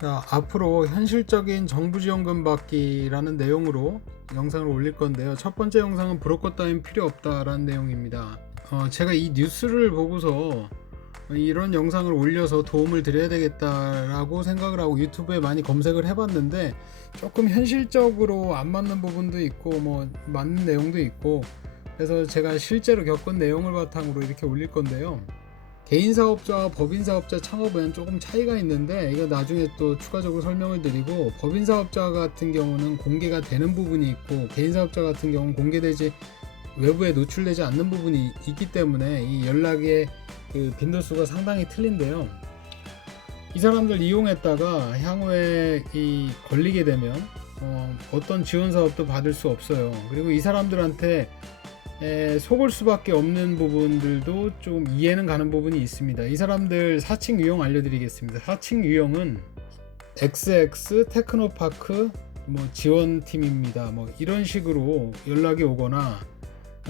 자, 앞으로 현실적인 정부 지원금 받기라는 내용으로 영상을 올릴 건데요. 첫 번째 영상은 브로커 따윈 필요 없다라는 내용입니다. 제가 이 뉴스를 보고서 이런 영상을 올려서 도움을 드려야 되겠다라고 생각을 하고 유튜브에 많이 검색을 해봤는데 조금 현실적으로 안 맞는 부분도 있고 뭐 맞는 내용도 있고, 그래서 제가 실제로 겪은 내용을 바탕으로 이렇게 올릴 건데요. 개인 사업자와 법인 사업자 창업은 조금 차이가 있는데 이거 나중에 또 추가적으로 설명을 드리고, 법인 사업자 같은 경우는 공개가 되는 부분이 있고 개인 사업자 같은 경우는 공개되지 외부에 노출되지 않는 부분이 있기 때문에 이 연락의 그 빈도수가 상당히 틀린데요. 이 사람들 이용했다가 향후에 걸리게 되면 어떤 지원 사업도 받을 수 없어요. 그리고 이 사람들한테 속을 수밖에 없는 부분들도 좀 이해는 가는 부분이 있습니다. 이 사람들 사칭 유형 알려드리겠습니다. 사칭 유형은 XX 테크노파크 지원팀입니다. 이런 식으로 연락이 오거나,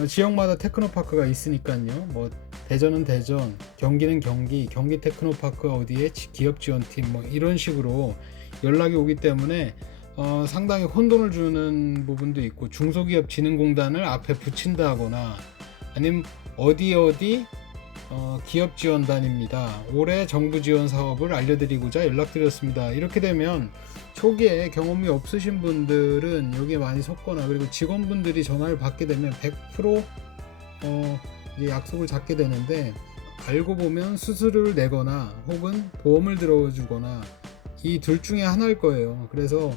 지역마다 테크노파크가 있으니까요. 대전은 대전, 경기는 경기 테크노파크 어디에 기업 지원팀 이런 식으로 연락이 오기 때문에 상당히 혼돈을 주는 부분도 있고, 중소기업진흥공단을 앞에 붙인다거나 아니면 어디 기업 지원단입니다. 올해 정부 지원 사업을 알려드리고자 연락드렸습니다. 이렇게 되면 초기에 경험이 없으신 분들은 여기에 많이 속거나, 그리고 직원분들이 전화를 받게 되면 100% 이제 약속을 잡게 되는데, 알고 보면 수수료를 내거나 혹은 보험을 들어주거나 이 둘 중에 하나일 거예요. 그래서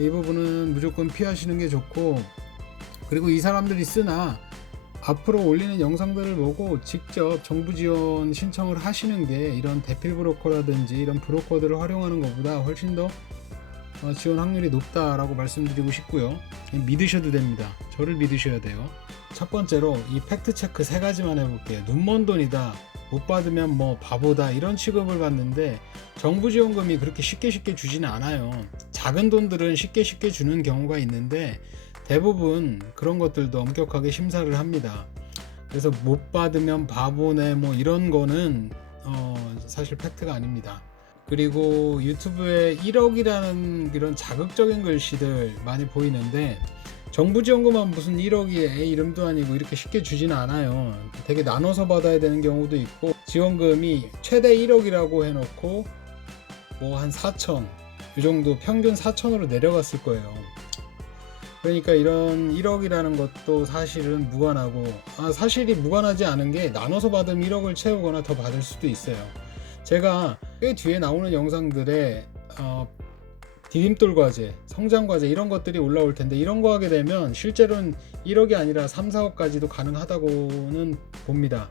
이 부분은 무조건 피하시는 게 좋고, 그리고 이 사람들이 쓰나 앞으로 올리는 영상들을 보고 직접 정부 지원 신청을 하시는 게 이런 대필 브로커라든지 이런 브로커들을 활용하는 것보다 훨씬 더 지원 확률이 높다라고 말씀드리고 싶고요. 믿으셔도 됩니다. 저를 믿으셔야 돼요. 첫 번째로 이 팩트 체크 세 가지만 해볼게요. 눈먼 돈이다, 못 받으면 바보다, 이런 취급을 받는데 정부 지원금이 그렇게 쉽게 주지는 않아요. 작은 돈들은 쉽게 주는 경우가 있는데 대부분 그런 것들도 엄격하게 심사를 합니다. 그래서 못 받으면 바보네 이런 거는 사실 팩트가 아닙니다. 그리고 유튜브에 1억이라는 이런 자극적인 글씨들 많이 보이는데, 정부 지원금은 무슨 1억이 이름도 아니고 이렇게 쉽게 주지는 않아요. 되게 나눠서 받아야 되는 경우도 있고, 지원금이 최대 1억이라고 해놓고 한 4천, 이 정도 평균 4천으로 내려갔을 거예요. 그러니까 이런 1억이라는 것도 사실은 무관하고, 사실이 무관하지 않은 게 나눠서 받으면 1억을 채우거나 더 받을 수도 있어요. 제가 꽤 뒤에 나오는 영상들에 디딤돌 과제, 성장 과제 이런 것들이 올라올 텐데, 이런 거 하게 되면 실제로는 1억이 아니라 3, 4억까지도 가능하다고는 봅니다.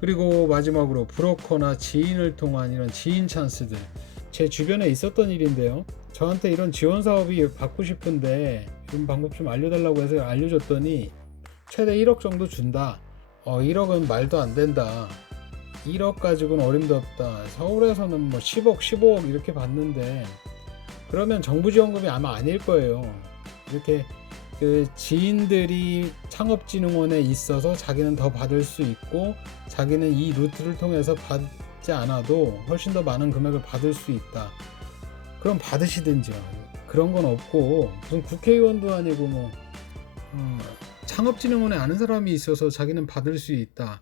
그리고 마지막으로 브로커나 지인을 통한 이런 지인 찬스들, 제 주변에 있었던 일인데요. 저한테 이런 지원 사업이 받고 싶은데 이런 방법 좀 알려달라고 해서 알려줬더니 최대 1억 정도 준다. 1억은 말도 안 된다. 1억 가지고는 어림도 없다. 서울에서는 10억, 15억 이렇게 받는데, 그러면 정부 지원금이 아마 아닐 거예요. 이렇게 그 지인들이 창업진흥원에 있어서 자기는 더 받을 수 있고, 자기는 이 루트를 통해서 받지 않아도 훨씬 더 많은 금액을 받을 수 있다. 그럼 받으시든지요. 그런 건 없고, 무슨 국회의원도 아니고 창업진흥원에 아는 사람이 있어서 자기는 받을 수 있다.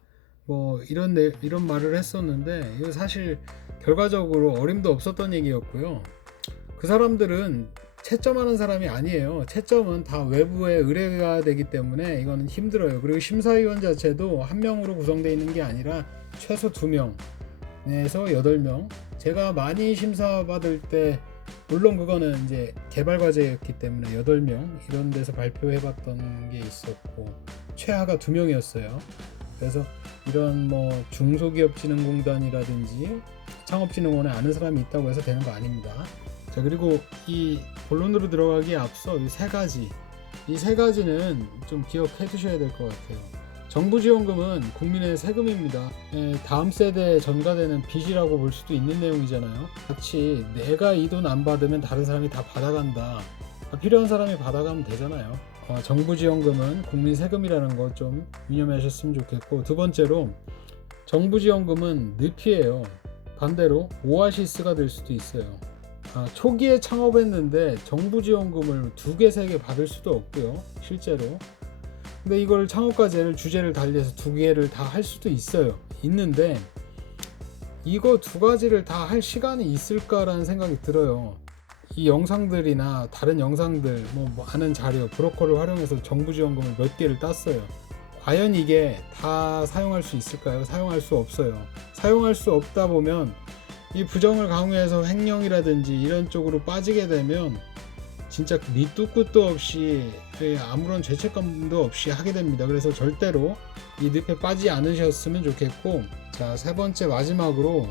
이런 말을 했었는데, 이거 사실 결과적으로 어림도 없었던 얘기였고요. 그 사람들은 채점하는 사람이 아니에요. 채점은 다 외부에 의뢰가 되기 때문에 이거는 힘들어요. 그리고 심사위원 자체도 한 명으로 구성되어 있는 게 아니라 최소 2명에서 8명. 제가 많이 심사받을 때, 물론 그거는 이제 개발 과제였기 때문에 8명 이런 데서 발표해봤던 게 있었고, 최하가 2명이었어요. 그래서 이런 중소기업진흥공단이라든지 창업진흥원에 아는 사람이 있다고 해서 되는 거 아닙니다. 자, 그리고 이 본론으로 들어가기에 앞서 이 세 가지는 좀 기억해 두셔야 될 것 같아요. 정부 지원금은 국민의 세금입니다. 다음 세대에 전가되는 빚이라고 볼 수도 있는 내용이잖아요. 마치 내가 이 돈 안 받으면 다른 사람이 다 받아간다. 필요한 사람이 받아가면 되잖아요. 정부 지원금은 국민 세금이라는 거 좀 유념하셨으면 좋겠고, 두 번째로 정부 지원금은 늪이에요. 반대로 오아시스가 될 수도 있어요. 초기에 창업했는데 정부 지원금을 2개, 3개 받을 수도 없고요, 실제로. 근데 이걸 창업과제를 주제를 달리해서 2개를 다 할 수도 있는데 이거 2가지를 다 할 시간이 있을까라는 생각이 들어요. 이 영상들이나 다른 영상들, 많은 자료, 브로커를 활용해서 정부 지원금을 몇 개를 땄어요. 과연 이게 다 사용할 수 있을까요? 사용할 수 없어요. 사용할 수 없다 보면 이 부정을 강요해서 횡령이라든지 이런 쪽으로 빠지게 되면 진짜 밑도 끝도 없이 아무런 죄책감도 없이 하게 됩니다. 그래서 절대로 이 늪에 빠지지 않으셨으면 좋겠고, 자, 3번째 마지막으로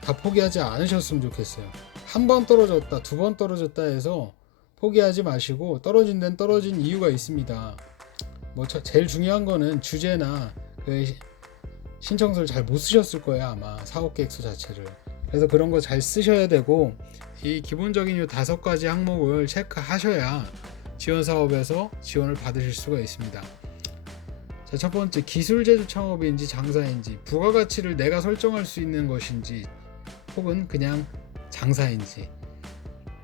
다 포기하지 않으셨으면 좋겠어요. 1번 떨어졌다, 2번 떨어졌다 해서 포기하지 마시고, 떨어진 데는 떨어진 이유가 있습니다. 제일 중요한 거는 주제나 신청서를 잘 못 쓰셨을 거예요, 아마 사업계획서 자체를. 그래서 그런 거 잘 쓰셔야 되고, 이 기본적인 이 5가지 항목을 체크하셔야 지원사업에서 지원을 받으실 수가 있습니다. 자, 첫 번째, 기술제조 창업인지 장사인지, 부가가치를 내가 설정할 수 있는 것인지 혹은 그냥 장사인지.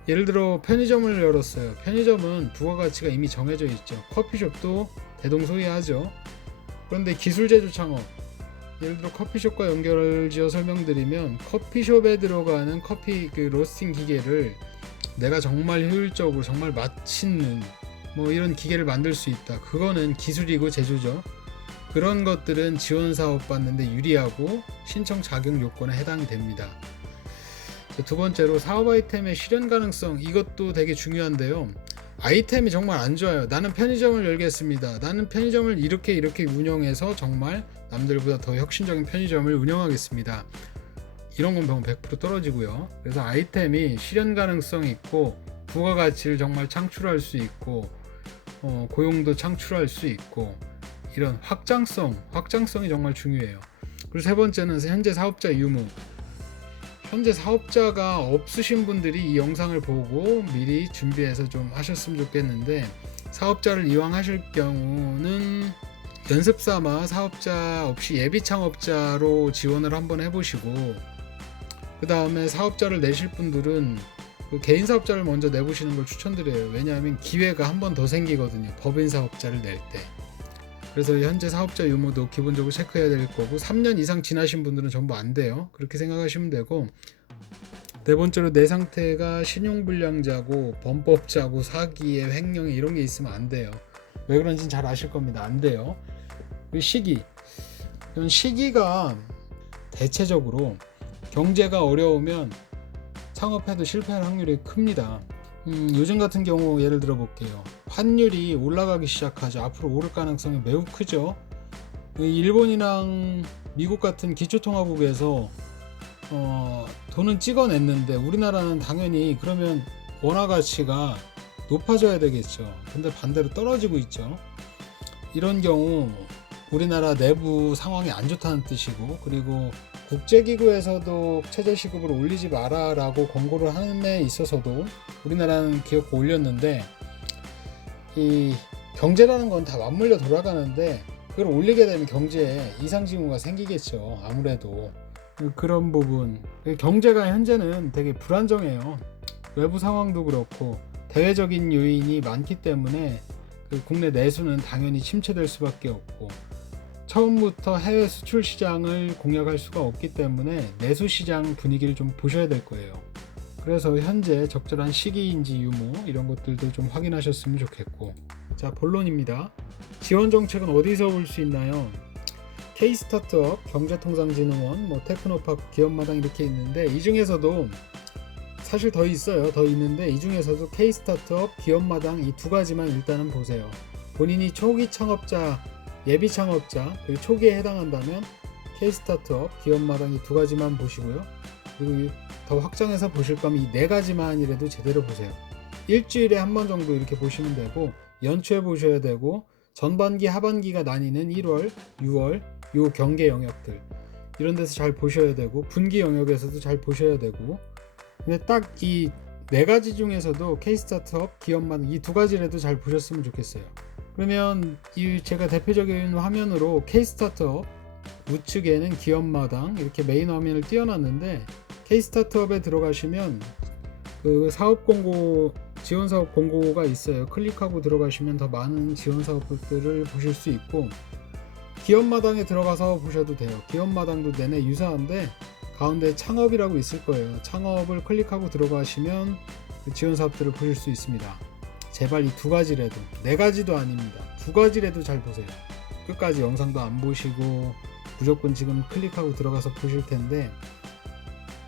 예를 들어 편의점을 열었어요. 편의점은 부가가치가 이미 정해져 있죠. 커피숍도 대동소이하죠. 그런데 기술제조 창업, 예를 들어 커피숍과 연결을 지어 설명드리면, 커피숍에 들어가는 커피 로스팅 기계를 내가 정말 효율적으로 정말 맛있는 이런 기계를 만들 수 있다. 그거는 기술이고 제조죠. 그런 것들은 지원사업 받는데 유리하고 신청 자격 요건에 해당이 됩니다. 2번째로 사업 아이템의 실현 가능성, 이것도 되게 중요한데요. 아이템이 정말 안 좋아요. 나는 편의점을 열겠습니다. 나는 편의점을 이렇게 운영해서 정말 남들보다 더 혁신적인 편의점을 운영하겠습니다. 이런 건 100% 떨어지고요. 그래서 아이템이 실현 가능성이 있고 부가가치를 정말 창출할 수 있고 고용도 창출할 수 있고, 이런 확장성이 정말 중요해요. 그리고 3번째는 현재 사업자 유무. 현재 사업자가 없으신 분들이 이 영상을 보고 미리 준비해서 좀 하셨으면 좋겠는데, 사업자를 이왕 하실 경우는 연습삼아 사업자 없이 예비 창업자로 지원을 한번 해보시고, 그 다음에 사업자를 내실 분들은 개인 사업자를 먼저 내보시는 걸 추천드려요. 왜냐하면 기회가 한 번 더 생기거든요, 법인 사업자를 낼 때. 그래서 현재 사업자 유무도 기본적으로 체크해야 될 거고, 3년 이상 지나신 분들은 전부 안 돼요. 그렇게 생각하시면 되고, 4번째로 내 상태가 신용불량자고 범법자고 사기에 횡령에 이런 게 있으면 안 돼요. 왜 그런지는 잘 아실 겁니다. 안 돼요. 시기가 대체적으로 경제가 어려우면 창업해도 실패할 확률이 큽니다. 요즘 같은 경우 예를 들어 볼게요. 환율이 올라가기 시작하죠. 앞으로 오를 가능성이 매우 크죠. 일본이랑 미국 같은 기초통화국에서 돈은 찍어냈는데 우리나라는 당연히 그러면 원화 가치가 높아져야 되겠죠. 근데 반대로 떨어지고 있죠. 이런 경우 우리나라 내부 상황이 안 좋다는 뜻이고, 그리고 국제기구에서도 최저시급을 올리지 마라 라고 권고를 하는 데 있어서도 우리나라는 기어코 올렸는데, 이 경제라는 건 다 맞물려 돌아가는데 그걸 올리게 되면 경제에 이상징후가 생기겠죠. 아무래도 그런 부분, 경제가 현재는 되게 불안정해요. 외부 상황도 그렇고 대외적인 요인이 많기 때문에 국내 내수는 당연히 침체될 수밖에 없고, 처음부터 해외 수출 시장을 공략할 수가 없기 때문에 내수 시장 분위기를 좀 보셔야 될 거예요. 그래서 현재 적절한 시기인지 유무 이런 것들도 좀 확인하셨으면 좋겠고, 자, 본론입니다. 지원 정책은 어디서 볼 수 있나요? K스타트업, 경제통상진흥원, 테크노파, 기업마당 이렇게 있는데, 이 중에서도 사실 더 있어요. 더 있는데 이 중에서도 K스타트업, 기업마당 이 2가지만 일단은 보세요. 본인이 초기 창업자, 예비 창업자, 그리고 초기에 해당한다면 K스타트업, 기업마당 이 2가지만 보시고요. 그리고 더 확장해서 보실 거면 이 4가지만이라도 제대로 보세요. 일주일에 한 번 정도 이렇게 보시면 되고, 연초에 보셔야 되고, 전반기, 하반기가 나뉘는 1월, 6월 요 경계 영역들 이런 데서 잘 보셔야 되고, 분기 영역에서도 잘 보셔야 되고. 근데 딱 이 4가지 중에서도 K스타트업, 기업마당 이 2가지라도 잘 보셨으면 좋겠어요. 그러면 이 제가 대표적인 화면으로 K스타트업 우측에는 기업마당 이렇게 메인 화면을 띄워놨는데, K스타트업에 들어가시면 그 사업 공고, 지원 사업 공고가 있어요. 클릭하고 들어가시면 더 많은 지원 사업들을 보실 수 있고, 기업마당에 들어가서 보셔도 돼요. 기업마당도 내내 유사한데 가운데 창업이라고 있을 거예요. 창업을 클릭하고 들어가시면 그 지원 사업들을 보실 수 있습니다. 제발 이 두 가지라도, 네 가지도 아닙니다. 두 가지라도 잘 보세요. 끝까지 영상도 안 보시고 무조건 지금 클릭하고 들어가서 보실 텐데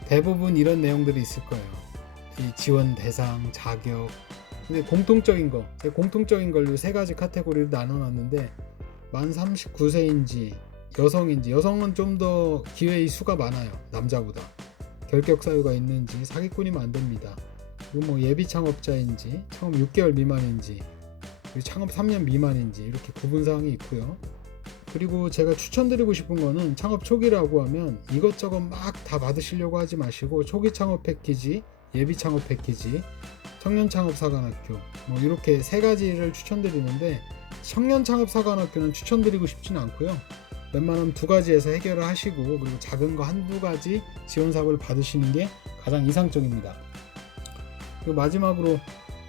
대부분 이런 내용들이 있을 거예요. 이 지원 대상, 자격. 근데 공통적인 걸로 세 가지 카테고리로 나눠놨는데 만 39세인지 여성인지, 여성은 좀 더 기회의 수가 많아요. 남자보다. 결격 사유가 있는지, 사기꾼이면 안 됩니다. 그리고 뭐 예비 창업자인지, 창업 6개월 미만인지, 그리고 창업 3년 미만인지 이렇게 구분 사항이 있고요. 그리고 제가 추천드리고 싶은 거는 창업 초기라고 하면 이것저것 막 다 받으시려고 하지 마시고 초기 창업 패키지, 예비 창업 패키지, 청년 창업 사관학교 뭐 이렇게 세 가지를 추천드리는데 청년 창업 사관학교는 추천드리고 싶지는 않고요. 웬만하면 두 가지에서 해결을 하시고 그리고 작은 거 한두 가지 지원 사업을 받으시는 게 가장 이상적입니다. 그리고 마지막으로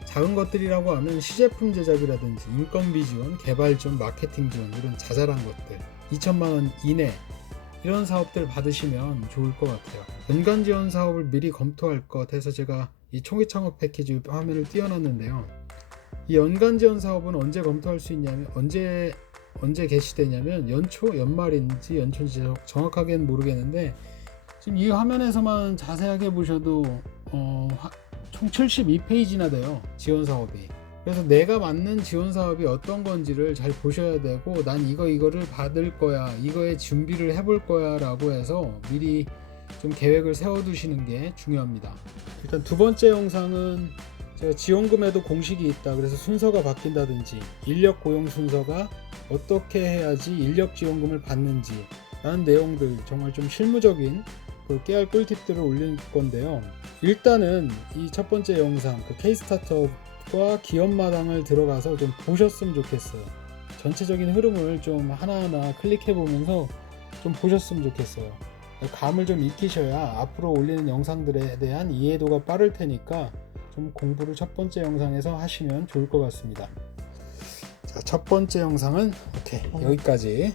작은 것들이라고 하면 시제품 제작이라든지 인건비 지원, 개발 지원, 마케팅 지원 이런 자잘한 것들 2천만 원 이내 이런 사업들 받으시면 좋을 것 같아요. 연간 지원 사업을 미리 검토할 것 해서 제가 이 초기 창업 패키지 화면을 띄워놨는데요. 이 연간 지원 사업은 언제 검토할 수 있냐면 언제 개시되냐면 연초, 연말인지 연초인지 정확하게는 모르겠는데 지금 이 화면에서만 자세하게 보셔도 총 72페이지나 돼요. 지원 사업이. 그래서 내가 맞는 지원 사업이 어떤 건지를 잘 보셔야 되고 난 이거를 받을 거야, 이거에 준비를 해볼 거야 라고 해서 미리 좀 계획을 세워두시는 게 중요합니다. 일단 두 번째 영상은 제가 지원금에도 공식이 있다, 그래서 순서가 바뀐다든지 인력 고용 순서가 어떻게 해야지 인력 지원금을 받는지 라는 내용들, 정말 좀 실무적인 그 깨알 꿀팁들을 올릴 건데요. 일단은 이 첫 번째 영상 그 K-스타트업과 기업마당을 들어가서 좀 보셨으면 좋겠어요. 전체적인 흐름을 좀 하나하나 클릭해 보면서 좀 보셨으면 좋겠어요. 감을 좀 익히셔야 앞으로 올리는 영상들에 대한 이해도가 빠를 테니까 좀 공부를 첫 번째 영상에서 하시면 좋을 것 같습니다. 자, 첫 번째 영상은 여기까지.